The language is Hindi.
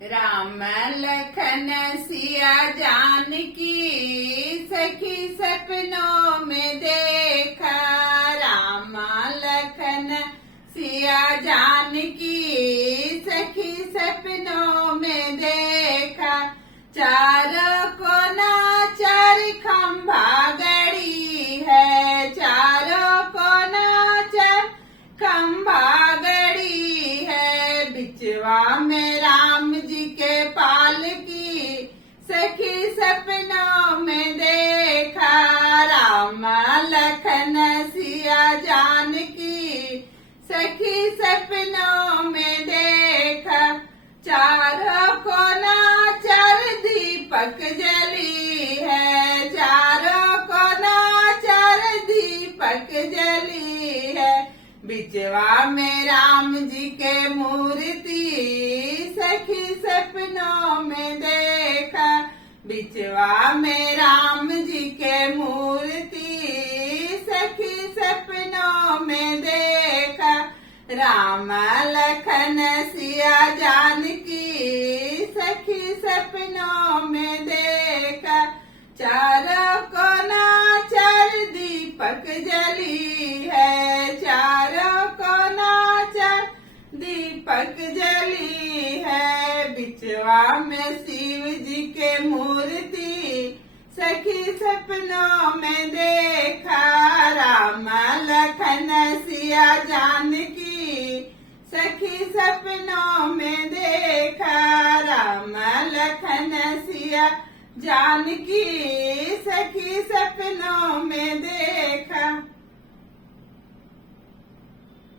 राम लखन सिया जानकी सखी सपनों में देखा। राम लखन सिया जानकी सखी सपनों में देखा। चारों कोना चार खंभा गड़ी है, चारों कोना चार खंभा गड़ी है। बिचवा में राम जी के पालकी सखी सपनों में देखा। राम लखन सिया जानकी सखी सपनों में देखा। चारों कोना चार दीपक जली है, चारों कोना चार दीपक जली है। बिचवा में राम जी के मूर्ति सखी सपनों में देखा। बिचवा में राम जी के मूर्ति सखी सपनों में देखा। राम लखन सिया जानकी सखी सपनों में देखा। चारों कोना चार दीपक जली है, चारों कोना चार दीपक जली है। बिचवा में शिव जी के मूर्ति सखी सपनों में देखा। राम लखन सिया जानकी सखी सपनों में देखा। राम लखन सिया जानकी सखी सपनों में देखा।